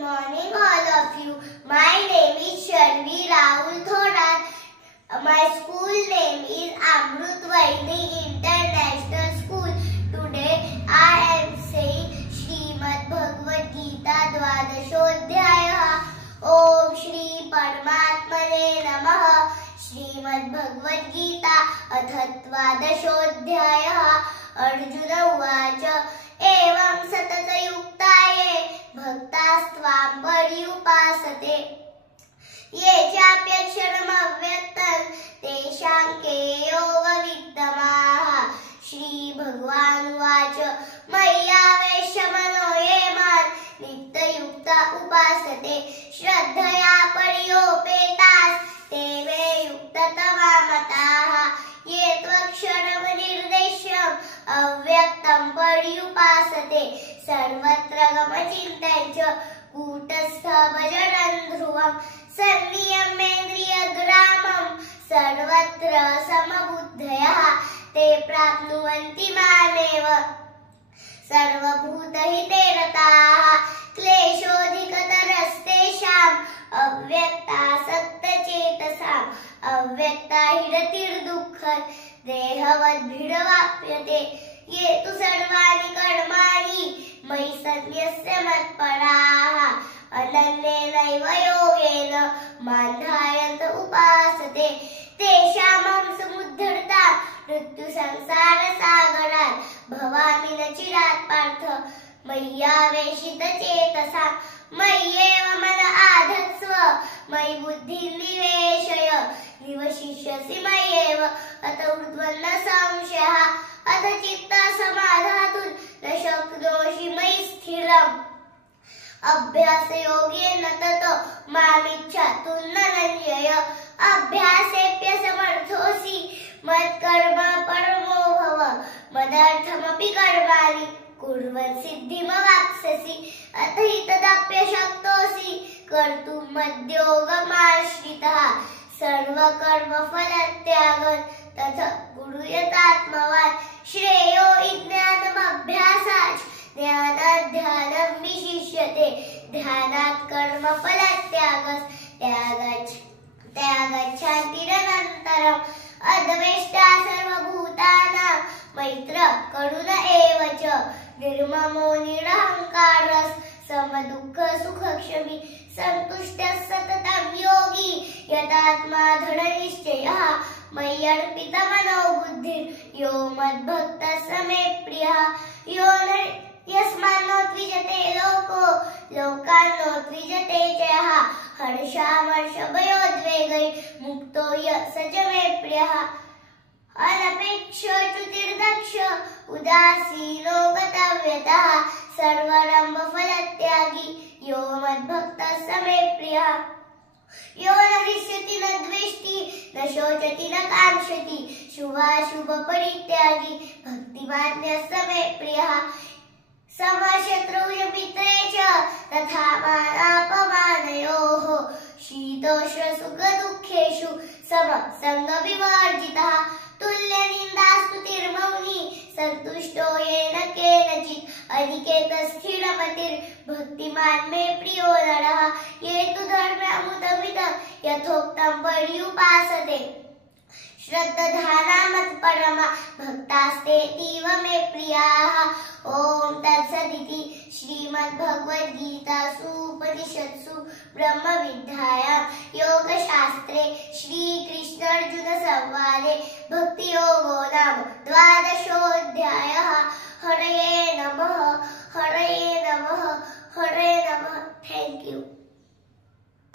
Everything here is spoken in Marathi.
morning all of you. My name is Sharvi Rahul Thorat. My school name is Amrut Vaidhi International School. Today I am saying Shrimad Bhagavad Gita Dwadashodhyaya. Om Shri Paramatmane Namaha. Shrimad Bhagavad Gita Ath Dwadashodhyaya. Arjuna Uvacha Evam Satatayuktaye Bhaktastvām Paryupasate ये चाप्यक्षरम् अव्यक्तं तेषां के योगवित्तमाः श्रीभगवानुवाच मय्यावेश्य मनो ये मां नित्ययुक्ता उपासते श्रद्धया पर्योपेतास् ते मे युक्ततमा मताः ये त्वक्षरमनिर्देश्यम् अव्यक्तं पर्युपासते सर्वत्र गमचिन्तं च कूटस्थभजनं ध्रुवम् सन्नियमेन्द्रियग्रामं सर्वत्र समबुद्धयः ते प्राप्नुवन्ति मामेव सर्वभूतहिते रताः क्लेशोऽधिकतरस्तेषाम् अव्यक्तासक्तचेतसाम् अव्यक्ताहिरतिर्दुःखं देहवद्भिर्वाप्यते ये तु सर्वाणि कर्माणि मयि सन्न्यस्य मत्पराः अनन्येनैव योगेन मां ध्यायन्त उपासते तेषामहं समुद्धर्ता मृत्युसंसारसागरात् भवामि न चिरात् पार्थ मय्यावेशितचेतसा मय्येव मन आधत्स्व मयि बुद्धिं निवेशय निवशिष्यसि मय्येव अत ऊर्ध्वं न संशयः अथ चित्तं समाधातुं न शक्नोषि मयि स्थिरम् अभ्यासयोगेन ततो मामिच्छातुं न नञ्जय अभ्यासेऽप्यसमर्थोऽसि मत्कर्म परमो भव मदर्थमपि कर्माणि कुर्वन् सिद्धिमवाप्स्यसि अथ हि तदप्यशक्तोऽसि कर्तुं मद्योगमाश्रितः सर्वकर्मफलत्यागं तथा कुर्यादात्मवान् श्रेयो हि ज्ञानमभ्यासाच् ध्यानात् ध्यानं विशिष्यते ध्यानात् कर्मफलत्यागः त्यागच्छान्तिरनन्तरम् अद्वेष्टा सर्वभूतानां मैत्रः करुण एव च निर्ममो निरहङ्कारः समदुःखसुखक्षमी सन्तुष्टः सततं योगी यतात्मा दृढनिश्चयः मय्यर्पितमनो बुद्धिर् यो मद्भक्तः स मे प्रियः यो यस्मान्नो द्विजते लोको लोकान्नो द्विजते च यः हर्षामर्षभयोद्वेगैर्मुक्तो यः स च मे प्रियः अनपेक्षो च्युतिर्दक्ष उदासीनो गतव्यतः सर्वारम्भफलत्यागी यो मद्भक्तः स मे प्रियः यो न हृष्यति न द्वेष्टि न शोचति न काङ्क्षति शुभाशुभपरित्यागी भक्तिमान् यः स मे प्रियः समशत्रौ मित्रे च तथा मानापमानयोः शीतोष्णसुखदुःखेषु समसङ्गविवर्जितः तुल्यनिन्दास्तुतिर्मौनी सन्तुष्टो येन केनचित् अनिकेतस्थिरमतिर्भक्तिमान् मे प्रियो नरः ये तु धर्म्यमुदमिदं यथोक्तं पर्युपासते श्रद्धानामत्परमा भक्तास्तेतीव मे प्रियाः ओम तत्सदिति श्रीमद्भगवद्गीतासु उपनिषत्सु ब्रह्मविद्यायां योगशास्त्रे श्रीकृष्णार्जुन संवादे भक्तियोगो नाम